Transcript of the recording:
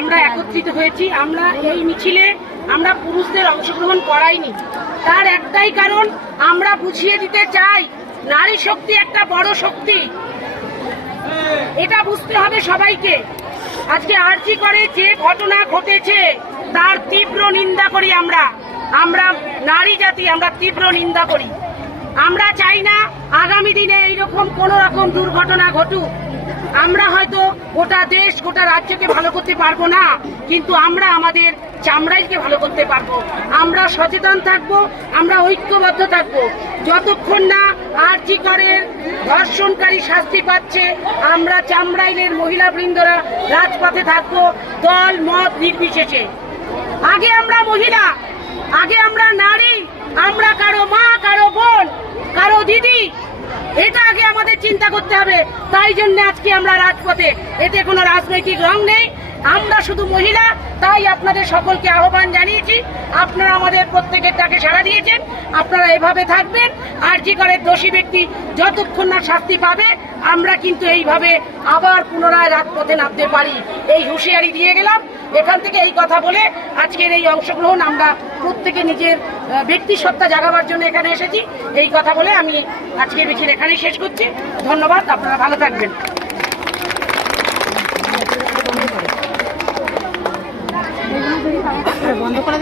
আমরা একত্রিত হয়েছি। আমরা এই মিছিলে আমরা পুরুষদের অংশগ্রহণ করাইনি, তার একটাই কারণ, আমরা বুঝিয়ে দিতে চাই নারী শক্তি একটা বড় শক্তি, এটা বুঝতে হবে সবাইকে। আজকে আরজি করে যে ঘটনা ঘটেছে তার তীব্র নিন্দা করি আমরা নারী জাতি, আমরা তীব্র নিন্দা করি। আমরা চাই না আগামী দিনে এইরকম কোন রকম দুর্ঘটনা ঘটুক। আমরা হয়তো গোটা দেশ গোটা রাজ্যকে ভালো করতে পারবো না, কিন্তু আমরা আমাদের চামড়াইকে ভালো করতে পারবো। আমরা সচেতন থাকবো, আমরা ঐক্যবদ্ধ থাকবো। যতক্ষণ না আরজি করে ধর্ষণকারী শাস্তি পাচ্ছে, আমরা চামড়াইলের মহিলা বৃন্দরা রাজপথে থাকবো, দল মত নির্বিশেষে। আগে আমরা মহিলা, আগে আমরা নারী, আমরা কারো মা, কারো বোন, কারো দিদি, এটা আগে আমাদের চিন্তা করতে হবে। তাই জন্য আজকে আমরা রাজপথে, এতে কোনো রাজনৈতিক রং নেই, আমরা শুধু মহিলা। তাই আপনাদের সকলকে আহ্বান জানিয়েছি, আপনারা আমাদের প্রত্যেকের ডাকে সাড়া দিয়েছেন, আপনারা এভাবে থাকবেন। আরজি করের দোষী ব্যক্তি যতক্ষণ না শাস্তি পাবে, আমরা কিন্তু এইভাবে আবার পুনরায় রাজপথে নামতে পারি, এই হুঁশিয়ারি দিয়ে গেলাম। এখান থেকে এই কথা বলে আজকের এই অংশগ্রহণ আমরা প্রত্যেকে নিজের ব্যক্তি সত্তা জাগাবার জন্য এখানে এসেছি, এই কথা বলে আমি আজকের মিছিল এখানেই শেষ করছি। ধন্যবাদ, আপনারা ভালো থাকবেন। বন্ধ করে